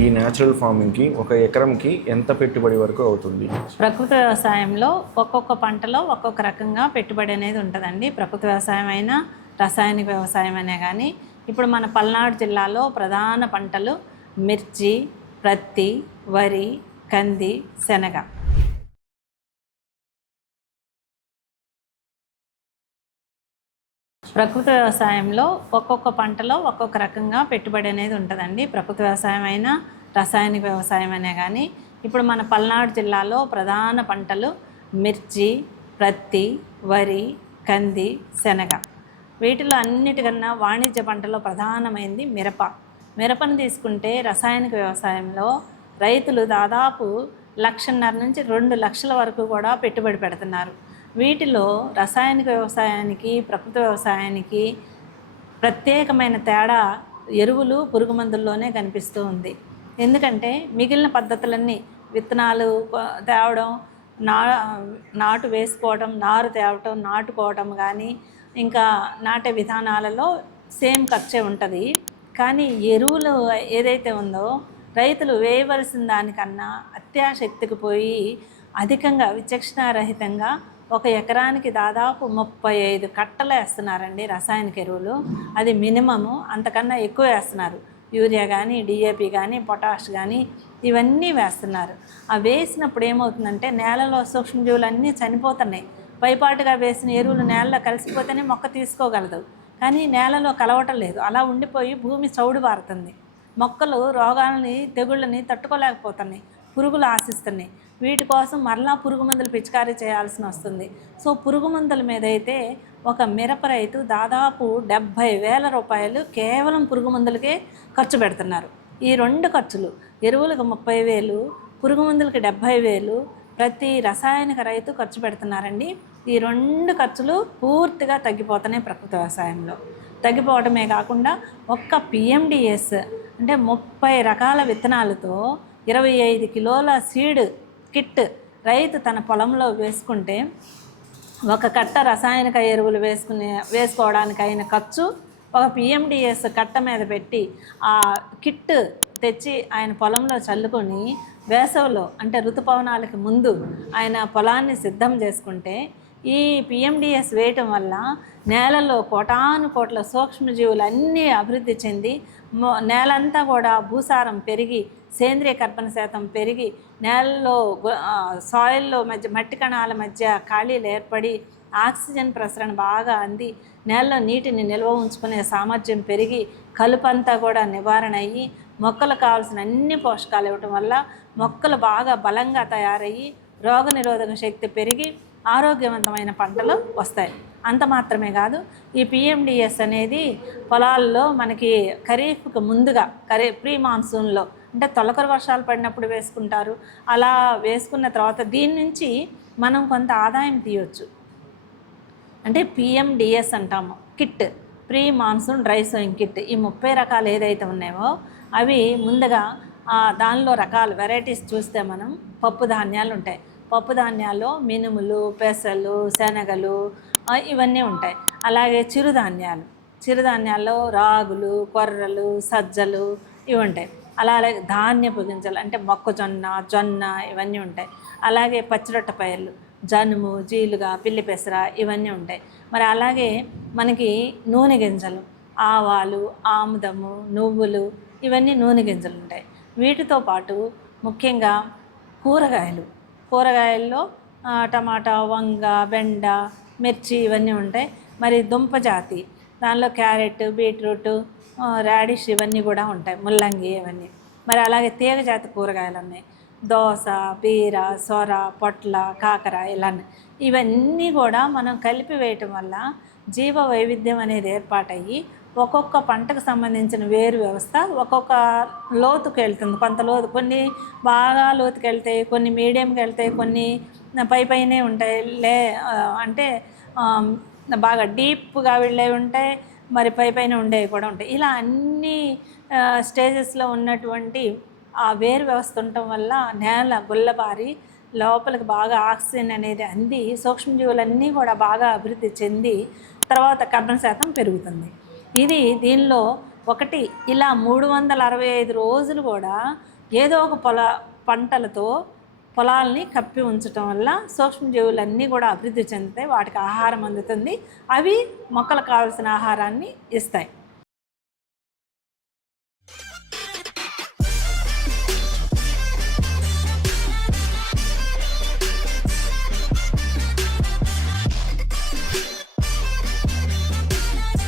ఈ న్యాచురల్ ఫార్మింగ్కి ఒక ఎకరంకి ఎంత పెట్టుబడి వరకు అవుతుంది? ప్రకృతి వ్యవసాయంలో ఒక్కొక్క పంటలో ఒక్కొక్క రకంగా పెట్టుబడి అనేది ఉంటుందండి. ప్రకృతి వ్యవసాయం అయినా రసాయనిక వ్యవసాయం అయినా కానీ ఇప్పుడు మన పల్నాడు జిల్లాలో ప్రధాన పంటలు మిర్చి, ప్రత్తి, వరి, కంది, శనగ. ప్రకృతి వ్యవసాయంలో ఒక్కొక్క పంటలో ఒక్కొక్క రకంగా పెట్టుబడి అనేది ఉంటుందండి. ప్రకృతి వ్యవసాయం అయినా రసాయనిక వ్యవసాయం అయినా కానీ ఇప్పుడు మన పల్నాడు జిల్లాలో ప్రధాన పంటలు మిర్చి, ప్రత్తి, వరి, కంది, శనగ. వీటిలో అన్నిటికన్నా వాణిజ్య పంటలో ప్రధానమైనది మిరప. మిరపను తీసుకుంటే రసాయనిక వ్యవసాయంలో రైతులు దాదాపు 1.5 నుంచి 2 లక్షల వరకు కూడా పెట్టుబడి పెడుతున్నారు. వీటిలో రసాయనిక వ్యవసాయానికి ప్రకృతి వ్యవసాయానికి ప్రత్యేకమైన తేడా ఎరువులు, పురుగు మందుల్లోనే కనిపిస్తూ ఉంది. ఎందుకంటే మిగిలిన పద్ధతులన్నీ విత్తనాలు తేవడం, నాటు వేసుకోవడం, నారు తేవటం, నాటుకోవడం కానీ ఇంకా నాటే విధానాలలో సేమ్ ఖర్చే ఉంటుంది. కానీ ఎరువులు ఏదైతే ఉందో రైతులు వేయవలసిన దానికన్నా అత్యాశక్తికి పోయి అధికంగా విచక్షణారహితంగా ఒక ఎకరానికి దాదాపు 35 కట్టలు వేస్తున్నారండి రసాయనిక ఎరువులు. అది మినిమము, అంతకన్నా ఎక్కువ వేస్తున్నారు. యూరియా కానీ, డిఏపి కానీ, పొటాష్ కానీ ఇవన్నీ వేస్తున్నారు. ఆ వేసినప్పుడు ఏమవుతుందంటే నేలలో సూక్ష్మజీవులన్నీ చనిపోతున్నాయి. పైపాటుగా వేసిన ఎరువులు నేలలో కలిసిపోతేనే మొక్క తీసుకోగలదు, కానీ నేలలో కలవటం లేదు. అలా ఉండిపోయి భూమి చౌడు బారుతుంది. మొక్కలు రోగాలని, తెగుళ్ళని తట్టుకోలేకపోతున్నాయి, పురుగులు ఆశిస్తున్నాయి. వీటి కోసం మరలా పురుగు మందులు పిచికారీ చేయాల్సి వస్తుంది. సో పురుగు మందుల మీద అయితే ఒక మిరప రైతు దాదాపు 70,000 రూపాయలు కేవలం పురుగు మందులకే ఖర్చు పెడుతున్నారు. ఈ 2 ఖర్చులు, ఎరువులకు 30,000, పురుగు మందులకి 70,000 ప్రతి రసాయనిక రైతు ఖర్చు పెడుతున్నారండి. ఈ 2 ఖర్చులు పూర్తిగా తగ్గిపోతున్నాయి ప్రకృతి వ్యవసాయంలో. తగ్గిపోవడమే కాకుండా ఒక్క పిఎండిఎస్ అంటే 30 రకాల విత్తనాలతో 25 కిలోల సీడ్ కిట్ రైతు తన పొలంలో వేసుకుంటే ఒక కట్ట రసాయనిక ఎరువులు వేసుకోవడానికి అయిన ఖర్చు ఒక పిఎండిఎస్ కట్ట మీద పెట్టి ఆ కిట్ తెచ్చి ఆయన పొలంలో చల్లుకొని వేసవిలో అంటే ఋతుపవనాలకి ముందు ఆయన పొలాన్ని సిద్ధం చేసుకుంటే ఈ పిఎండిఎస్ వేయటం వల్ల నేలలో కోటాను కోట్ల సూక్ష్మజీవులు అన్నీ అభివృద్ధి చెంది నేలంతా కూడా భూసారం పెరిగి సేంద్రియ కర్బన శాతం పెరిగి నేలలో సాయిల్లో మధ్య మట్టి కణాల మధ్య ఖాళీలు ఏర్పడి ఆక్సిజన్ ప్రసరణ బాగా అంది నేలలో నీటిని నిల్వ ఉంచుకునే సామర్థ్యం పెరిగి కలుపంతా కూడా నివారణ అయ్యి మొక్కలకు కావాల్సిన అన్ని పోషకాలు ఇవ్వటం వల్ల మొక్కలు బాగా బలంగా తయారయ్యి రోగనిరోధక శక్తి పెరిగి ఆరోగ్యవంతమైన పంటలు వస్తాయి. అంత మాత్రమే కాదు, ఈ పిఎండిఎస్ అనేది పొలాల్లో మనకి ఖరీఫ్కి ముందుగా ప్రీ మాన్సూన్లో అంటే తొలకరి వర్షాలు పడినప్పుడు వేసుకుంటారు. అలా వేసుకున్న తర్వాత దీని నుంచి మనం కొంత ఆదాయం తీయవచ్చు. అంటే పిఎండిఎస్ అంటాము kit, pre monsoon dry sowing kit. ఈ 30 రకాలు ఏదైతే ఉన్నాయో అవి ముందుగా దానిలో రకాలు వెరైటీస్ చూస్తే మనం పప్పు ధాన్యాలు ఉంటాయి. పప్పు ధాన్యాల్లో మినుములు, పెసలు, శనగలు ఇవన్నీ ఉంటాయి. అలాగే చిరుధాన్యాల్లో రాగులు, కొర్రలు, సజ్జలు ఇవి ఉంటాయి. అలాగే ధాన్యపు గింజలు అంటే మొక్కజొన్న, జొన్న ఇవన్నీ ఉంటాయి. అలాగే పచ్చిరొట్ట పైర్లు, జనుము, జీలుగా, పిల్లి పెసర ఇవన్నీ ఉంటాయి. మరి అలాగే మనకి నూనె గింజలు, ఆవాలు, ఆముదము, నువ్వులు ఇవన్నీ నూనె గింజలు ఉంటాయి. వీటితో పాటు ముఖ్యంగా కూరగాయల్లో టమాటా, వంగ, బెండ, మిర్చి ఇవన్నీ ఉంటాయి. మరి దుంప జాతి దానిలో క్యారెట్, బీట్రూట్, రాడిష్ ఇవన్నీ కూడా ఉంటాయి, ముల్లంగి ఇవన్నీ. మరి అలాగే తీగ జాతి కూరగాయలు ఉన్నాయి, దోస, బీర, సొర, పొట్ల, కాకర ఇలానే. ఇవన్నీ కూడా మనం కలిపి వేయటం వల్ల జీవ వైవిధ్యం అనేది ఏర్పాటయ్యి ఒక్కొక్క పంటకు సంబంధించిన వేరు వ్యవస్థ ఒక్కొక్క లోతుకు వెళ్తుంది. కొంత లోతు, కొన్ని బాగా లోతుకు వెళ్తాయి, కొన్ని మీడియంకి వెళ్తాయి, కొన్ని పైనే ఉంటాయి. అంటే బాగా డీప్గా వెళ్ళేవి ఉంటాయి, మరి పైన ఉండేవి కూడా ఉంటాయి. ఇలా అన్ని స్టేజెస్లో ఉన్నటువంటి ఆ వేరు వ్యవస్థ ఉండటం వల్ల నేల గుల్లబారి లోపలికి బాగా ఆక్సిజన్ అనేది అంది సూక్ష్మజీవులన్నీ కూడా బాగా అభివృద్ధి చెంది తర్వాత కర్బన శాతం పెరుగుతుంది. దీనిలో ఒకటి ఇలా 365 రోజులు కూడా ఏదో ఒక పంటలతో పొలాల్ని కప్పి ఉంచటం వల్ల సూక్ష్మజీవులన్నీ కూడా అభివృద్ధి చెందుతాయి, వాటికి ఆహారం అందుతుంది, అవి మొక్కలకు కావాల్సిన ఆహారాన్ని ఇస్తాయి.